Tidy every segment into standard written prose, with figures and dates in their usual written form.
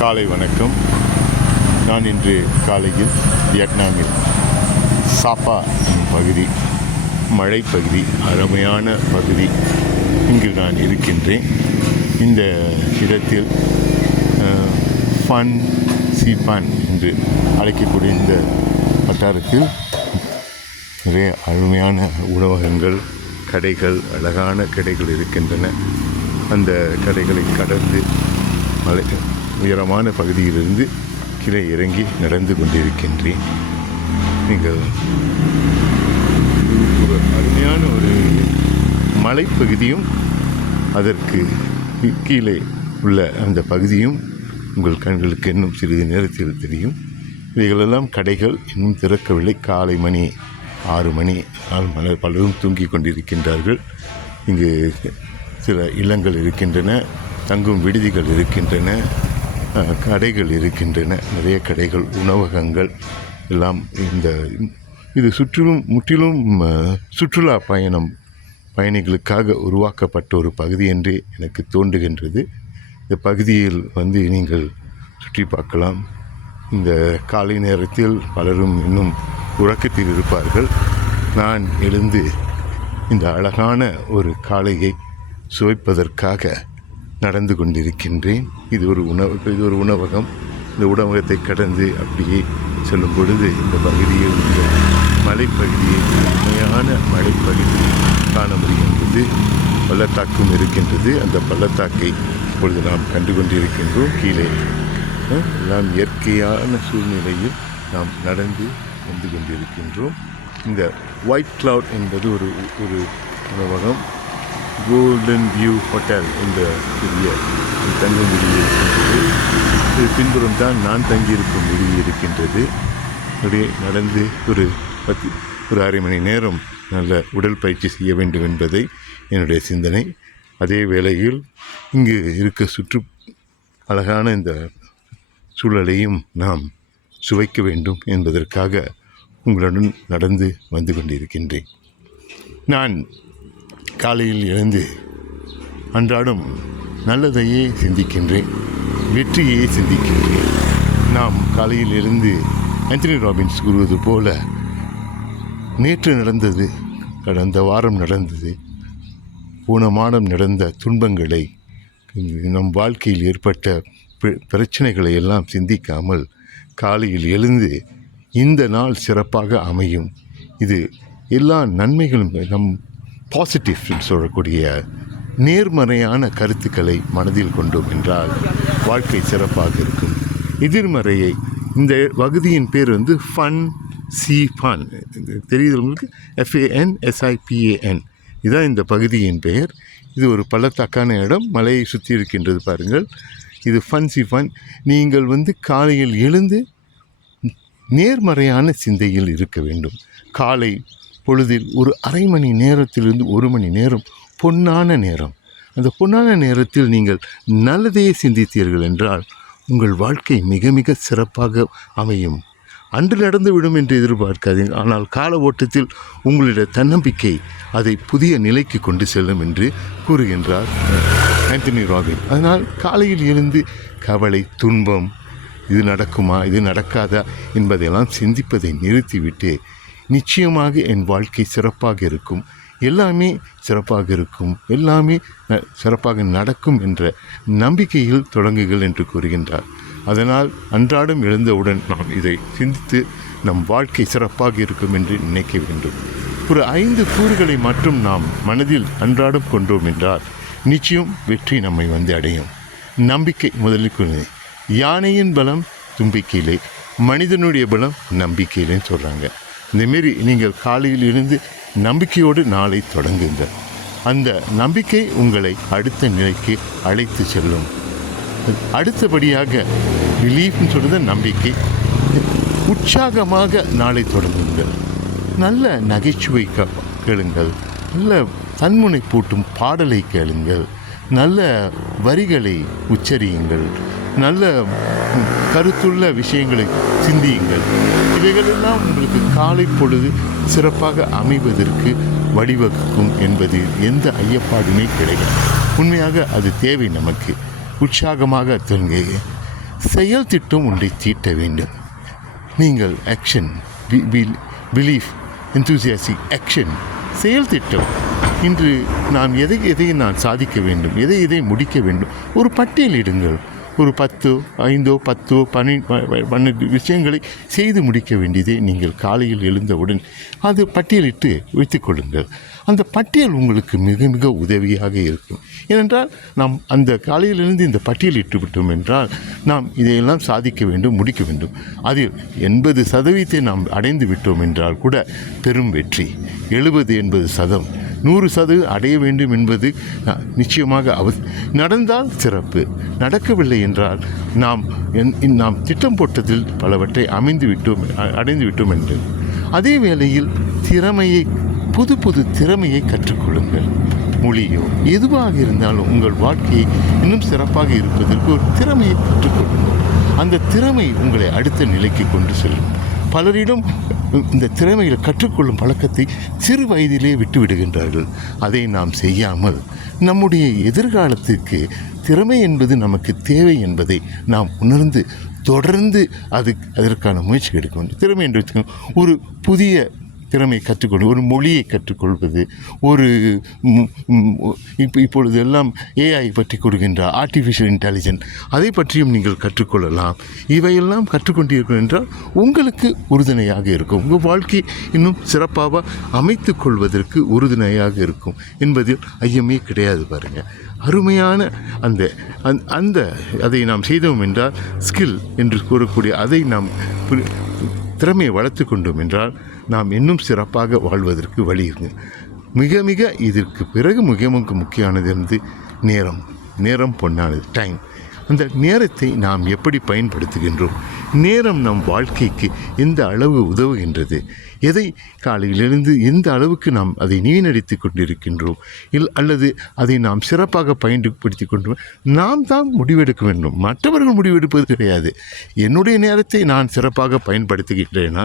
காலை வணக்கம். நான் இன்று காலையில் வியட்நாமில் சாப்பா என்னும் பகுதி, மழைப்பகுதி, அருமையான பகுதி, இங்கு நான் இருக்கின்றேன். இந்த இடத்தில் ஃபன் சீபான் என்று அழைக்கக்கூடிய இந்த வட்டாரத்தில் நிறைய அருமையான உணவகங்கள், கடைகள், அழகான கடைகள் இருக்கின்றன. அந்த கடைகளை கடந்து மலை உயரமான பகுதியிலிருந்து கீழே இறங்கி நடந்து கொண்டிருக்கின்றேன். நீங்கள் ஒரு அருமையான ஒரு மலைப்பகுதியும் அதற்கு கீழே உள்ள அந்த பகுதியும் உங்கள் கண்களுக்கு இன்னும் சிறிது நேரத்தில் தெரியும். இவைகளெல்லாம் கடைகள் இன்னும் திறக்கவில்லை. காலை மணி 6 மணி. பலரும் தூங்கிக் கொண்டிருக்கின்றார்கள். இங்கு சில இல்லங்கள் இருக்கின்றன, தங்கும் விடுதிகள் இருக்கின்றன, கடைகள் இருக்கின்றன, நிறைய கடைகள், உணவகங்கள் எல்லாம். இது முற்றிலும் சுற்றுலா பயணிகளுக்காக உருவாக்கப்பட்ட ஒரு பகுதி என்று எனக்கு தோன்றுகின்றது. இந்த பகுதியில் நீங்கள் சுற்றி பார்க்கலாம். இந்த காலை நேரத்தில் பலரும் இன்னும் உறக்கத்தில் இருப்பார்கள். நான் எழுந்து இந்த அழகான ஒரு காலையை சுவைப்பதற்காக நடந்து கொண்டிருக்கின்றேன். இது ஒரு உணவகம். இந்த உணவகத்தை கடந்து அப்படியே செல்லும் பொழுது இந்த பகுதியில் இந்த மலைப்பகுதியை, உண்மையான மலைப்பகுதி காண முடிகின்றது. பள்ளத்தாக்கும் இருக்கின்றது. அந்த பள்ளத்தாக்கை இப்பொழுது நாம் கண்டு கொண்டிருக்கின்றோம். கீழே எல்லாம் இயற்கையான சூழ்நிலையில் நாம் நடந்து வந்து கொண்டிருக்கின்றோம். இந்த ஒயிட் கிளவுட் என்பது ஒரு உணவகம். கோல்டன் வியூ ஹோட்டல் என்ற பெரிய தங்கும் விடுதி இருக்கின்றது. இது பின்புறம் தான் நான் தங்கியிருக்கும் விடுதி இருக்கின்றது. அப்படியே நடந்து ஒரு அரை மணி நேரம் நல்ல உடல் பயிற்சி செய்ய வேண்டும் என்பதை என்னுடைய சிந்தனை. அதே வேளையில் இங்கு இருக்க அழகான இந்த சூழலையும் நாம் சுவைக்க வேண்டும் என்பதற்காக உங்களுடன் நடந்து வந்து கொண்டிருக்கின்றேன். நான் காலையில் எழுந்து அன்றாடம் நல்லதையே சிந்திக்கின்றேன், வெற்றியே சிந்திக்கின்றேன். நாம் காலையில் எழுந்து ஆந்தனி ராபின்ஸ் கூறுவது போல, நேற்று நடந்தது, கடந்த வாரம் நடந்தது, போன மாதம் நடந்த துன்பங்களை, நம் வாழ்க்கையில் ஏற்பட்ட பிரச்சனைகளை எல்லாம் சிந்திக்காமல் காலையில் எழுந்து இந்த நாள் சிறப்பாக அமையும், இது எல்லா நன்மைகளும், நம் பாசிட்டிவ் சொல்லக்கூடிய நேர்மறையான கருத்துக்களை மனதில் கொண்டோம் என்றால் வாழ்க்கை சிறப்பாக இருக்கும். எதிர்மறையை, இந்த பகுதியின் பேர் ஃபன் சீபான், தெரியுது உங்களுக்கு? FANSIPAN, இதுதான் இந்த பகுதியின் பெயர். இது ஒரு பள்ளத்தாக்கான இடம், மலையை சுற்றி இருக்கின்றது பாருங்கள். இது ஃபன் சீபான். நீங்கள் காலையில் எழுந்து நேர்மறையான சிந்தையில் இருக்க வேண்டும். காலை பொழுதில் ஒரு அரை மணி நேரத்திலிருந்து 1 மணி நேரம் பொன்னான நேரம். அந்த பொன்னான நேரத்தில் நீங்கள் நல்லதையே சிந்தித்தீர்கள் என்றால் உங்கள் வாழ்க்கை மிக மிக சிறப்பாக அமையும். அன்று நடந்து விடும் என்று எதிர்பார்க்காதீங்க. ஆனால் கால ஓட்டத்தில் உங்களுடைய தன்னம்பிக்கை அதை புதிய நிலைக்கு கொண்டு செல்லும் என்று கூறுகின்றார் ஆந்தனி ராபின். அதனால் காலையில் எழுந்து கவலை, துன்பம், இது நடக்குமா, இது நடக்காதா என்பதையெல்லாம் சிந்திப்பதை நிறுத்திவிட்டு, நிச்சயமாக என் வாழ்க்கை சிறப்பாக இருக்கும், எல்லாமே சிறப்பாக இருக்கும், எல்லாமே சிறப்பாக நடக்கும் என்ற நம்பிக்கையில் தொடங்குங்கள் என்று கூறுகின்றார். அதனால் அன்றாடம் எழுந்தவுடன் நாம் இதை சிந்தித்து நம் வாழ்க்கை சிறப்பாக இருக்கும் என்று நினைக்க வேண்டும். ஒரு 5 கூறுகளை மட்டும் நாம் மனதில் அன்றாடம் கொண்டோம் என்றால் நிச்சயம் வெற்றி நம்மை அடையும். நம்பிக்கை முதலில் கூறுவது. யானையின் பலம் தும்பிக்கையிலே, மனிதனுடைய பலம் நம்பிக்கையிலேன்னு சொல்கிறாங்க. இந்தமாரி நீங்கள் காலையில் இருந்து நம்பிக்கையோடு நாளை தொடங்குங்கள். அந்த நம்பிக்கை உங்களை அடுத்த நிலைக்கு அழைத்து செல்லும். அடுத்தபடியாக பிலீஃப்னு சொல்கிறது நம்பிக்கை. உற்சாகமாக நாளை தொடங்குங்கள். நல்ல நகைச்சுவை கேளுங்கள், நல்ல தன்முனை பூட்டும் பாடலை கேளுங்கள், நல்ல வரிகளை உச்சரியுங்கள், நல்ல கருத்துள்ள விஷயங்களை சிந்தியுங்கள். இவைகளெல்லாம் உங்களுக்கு காலை பொழுது சிறப்பாக அமைவதற்கு வழிவகுக்கும் என்பதில் எந்த ஐயப்பாடுமே கிடையாது. உண்மையாக அது தேவை நமக்கு. உற்சாகமாக தோன்றுங்க. செயல் திட்டம் ஒன்றை தீட்ட வேண்டும். நீங்கள் ஆக்ஷன், பிலீஃப், enthusiastic ஆக்ஷன், செயல் திட்டம். இன்று நான் எதை நான் சாதிக்க வேண்டும், எதை முடிக்க வேண்டும், ஒரு பட்டியலிடுங்கள். ஒரு 10, 5, 10, 12 விஷயங்களை செய்து முடிக்க வேண்டியதை நீங்கள் காலையில் எழுந்தவுடன் அது பட்டியலிட்டு வைத்துக்கொள்ளுங்கள். அந்த பட்டியல் உங்களுக்கு மிக மிக உதவியாக இருக்கும். ஏனென்றால் நாம் அந்த காலையிலிருந்து இந்த பட்டியலிட்டு விட்டோம் என்றால் நாம் இதையெல்லாம் சாதிக்க வேண்டும், முடிக்க வேண்டும். அதில் 80% நாம் அடைந்து விட்டோம் என்றால் கூட பெரும் வெற்றி. 70-80%, 100% அடைய வேண்டும் என்பது நிச்சயமாக நடந்தால் சிறப்பு. நடக்கவில்லை என்றால் நாம் திட்டம் போட்டதில் பலவற்றை அடைந்து விட்டோம் என்று. அதே வேளையில் புது திறமையை கற்றுக்கொள்ளுங்கள். மொழியோ எதுவாக இருந்தாலும் உங்கள் வாழ்க்கையை இன்னும் சிறப்பாக இருப்பதற்கு ஒரு திறமையை கற்றுக்கொள்ளுங்கள். அந்த திறமை உங்களை அடுத்த நிலைக்கு கொண்டு செல்லும். பலரிடம் இந்த திறமைகளை கற்றுக்கொள்ளும் பழக்கத்தை சிறு வயதிலே விட்டு விடுகின்றார்கள். அதை நாம் செய்யாமல் நம்முடைய எதிர்காலத்திற்கு திறமை என்பது நமக்கு தேவை என்பதை நாம் உணர்ந்து தொடர்ந்து அதற்கான முயற்சி எடுக்க வேண்டும். திறமை என்று ஒரு புதிய திறமை கற்றுக்கொள்வது, ஒரு மொழியை கற்றுக்கொள்வது, இப்பொழுது எல்லாம் ஏஐ பற்றி கூறுகின்ற ஆர்டிஃபிஷியல் இன்டெலிஜென்ஸ், அதை பற்றியும் நீங்கள் கற்றுக்கொள்ளலாம். இவையெல்லாம் கற்றுக்கொண்டீர்கள் என்றால் உங்களுக்கு உறுதுணையாக இருக்கும். உங்கள் வாழ்க்கை இன்னும் சிறப்பாக அமைத்து கொள்வதற்கு உறுதுணையாக இருக்கும் என்பதில் ஐயமே கிடையாது. பாருங்கள், அருமையான அதை நாம் செய்தோம் என்றால் ஸ்கில் என்று கூறக்கூடிய அதை நாம் திறமையை வளர்த்து கொண்டோம் என்றால் நாம் இன்னும் சிறப்பாக வாழ்வதற்கு வழி இருக்கு. மிக இதற்கு பிறகு மிக முக்கியமானது நேரம் பொன்னானது, டைம். அந்த நேரத்தை நாம் எப்படி பயன்படுத்துகின்றோம், நேரம் நம் வாழ்க்கைக்கு எந்த அளவு உதவுகின்றது, எதை காலையிலிருந்து எந்த அளவுக்கு நாம் அதை வீணடித்து கொண்டிருக்கின்றோம், அல்லது அதை நாம் சிறப்பாக பயன்படுத்தி கொண்டோம், நாம் தான் முடிவெடுக்க வேண்டும். மற்றவர்கள் முடிவெடுப்பது கிடையாது. என்னுடைய நேரத்தை நான் சிறப்பாக பயன்படுத்துகின்றேனா,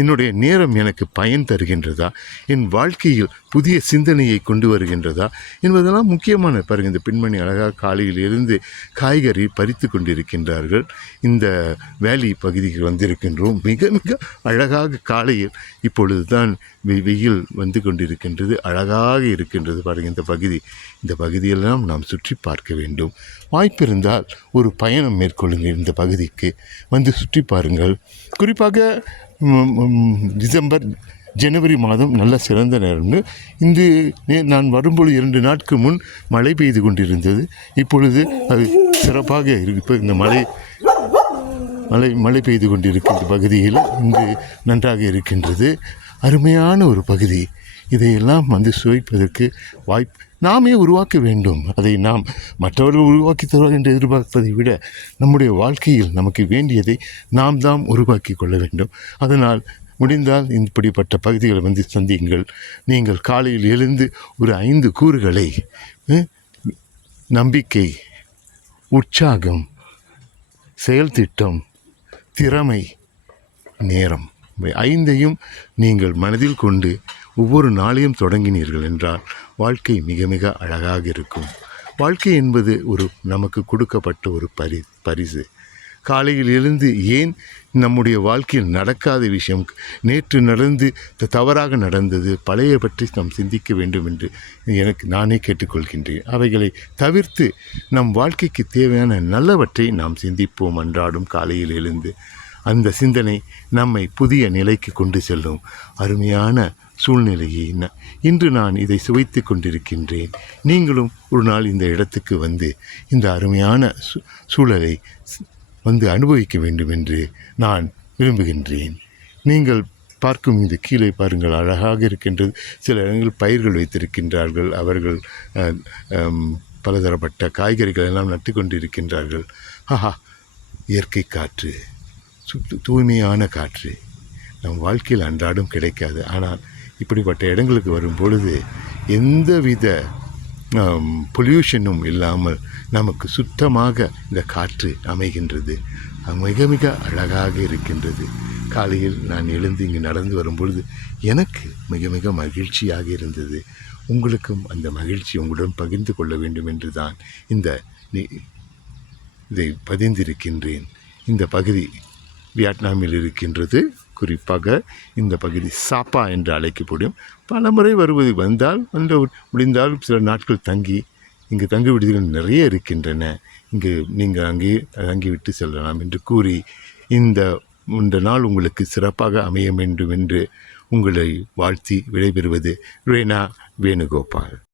என்னுடைய நேரம் எனக்கு பயன் தருகின்றதா, என் வாழ்க்கையில் புதிய சிந்தனையை கொண்டு வருகின்றதா என்பதெல்லாம் முக்கியமான. பாருங்கள், இந்த பெண்மணி அழகாக காலையில் இருந்து காய்கறி பறித்து கொண்டிருக்கின்றார்கள். இந்த வேலி பகுதிக்கு வந்திருக்கின்றோம். மிக அழகாக காலையில் இப்பொழுது தான் வெயில் வந்து கொண்டிருக்கின்றது. அழகாக இருக்கின்றது. பாருங்கள், இந்த பகுதியெல்லாம் நாம் சுற்றி பார்க்க வேண்டும். வாய்ப்பிருந்தால் ஒரு பயணம் மேற்கொள்ளுங்கள். இந்த பகுதிக்கு வந்து சுற்றி பாருங்கள். குறிப்பாக டிசம்பர், ஜனவரி மாதம் நல்ல சிறந்த நேரம்னு. நான் வரும்போது 2 நாட்கள் முன் மழை பெய்து கொண்டிருந்தது. இப்பொழுது அது சிறப்பாக இருக்கு. இப்போ இந்த மழை பெய்து கொண்டிருக்கின்ற பகுதியில் இங்கு நன்றாக இருக்கின்றது. அருமையான ஒரு பகுதி. இதையெல்லாம் வந்து சுவைப்பதற்கு நாமே உருவாக்க வேண்டும். அதை நாம் மற்றவர்கள் உருவாக்கி தருவார்கள் என்று எதிர்பார்ப்பதை விட நம்முடைய வாழ்க்கையில் நமக்கு வேண்டியதை நாம் தான் உருவாக்கி கொள்ள வேண்டும். அதனால் முடிந்தால் இப்படிப்பட்ட பகுதிகளை வந்து சந்தியுங்கள். நீங்கள் காலையில் எழுந்து ஒரு 5 கூறுகளை, நம்பிக்கை, உற்சாகம், செயல் திட்டம், திறமை, நேரம், 5ஐயும் நீங்கள் மனதில் கொண்டு ஒவ்வொரு நாளையும் தொடங்கினீர்கள் என்றால் வாழ்க்கை மிக அழகாக இருக்கும். வாழ்க்கை என்பது நமக்கு கொடுக்கப்பட்ட ஒரு பரிசு. காலையில் எழுந்து ஏன் நம்முடைய வாழ்க்கையில் நடக்காத விஷயம், நேற்று தவறாக நடந்தது, பழைய பற்றி நாம் சிந்திக்க வேண்டும் என்று நானே கேட்டுக்கொள்கின்றேன். அவைகளை தவிர்த்து நம் வாழ்க்கைக்கு தேவையான நல்லவற்றை நாம் சிந்திப்போம். அன்றாடும் காலையில் எழுந்து அந்த சிந்தனை நம்மை புதிய நிலைக்கு கொண்டு செல்லும். அருமையான சூழ்நிலையை இன்று நான் இதை சுவைத்து கொண்டிருக்கின்றேன். நீங்களும் ஒரு நாள் இந்த இடத்துக்கு வந்து இந்த அருமையான சூழலை வந்து அனுபவிக்க வேண்டும் என்று நான் விரும்புகின்றேன். நீங்கள் பார்க்கும் இந்த கீழே பாருங்கள், அழகாக இருக்கின்றது. சில இடங்கள் பயிர்கள் வைத்திருக்கின்றார்கள். அவர்கள் பலதரப்பட்ட காய்கறிகள் எல்லாம் நட்டு கொண்டிருக்கின்றார்கள். இயற்கை காற்று, தூய்மையான காற்று நம் வாழ்க்கையில் அன்றாடம் கிடைக்காது. ஆனால் இப்படிப்பட்ட இடங்களுக்கு வரும் பொழுது எந்தவித பொல்யூஷனும் இல்லாமல் நமக்கு சுத்தமாக இந்த காற்று அமைகின்றது. மிக அழகாக இருக்கின்றது. காலையில் நான் எழுந்து இங்கு நடந்து வரும்பொழுது எனக்கு மிக மகிழ்ச்சியாக இருந்தது. உங்களுக்கும் அந்த மகிழ்ச்சி உங்களுடன் பகிர்ந்து கொள்ள வேண்டும் என்று தான் இந்த இதை பதிந்திருக்கின்றேன். இந்த பகுதி வியட்நாமில் இருக்கின்றது. குறிப்பாக இந்த பகுதி சாப்பா என்று அழைக்கப்படும். பல முறை வந்தால் முடிந்தால் சில நாட்கள் தங்கி, இங்கு தங்கு விடுதிகள் நிறைய இருக்கின்றன, இங்கு நீங்கள் அங்கே தங்கிவிட்டு செல்லலாம் என்று கூறி, இந்த நாள் உங்களுக்கு சிறப்பாக அமைய வேண்டும் என்று உங்களை வாழ்த்தி விடைபெறுவது ரேனா வேணுகோபால்.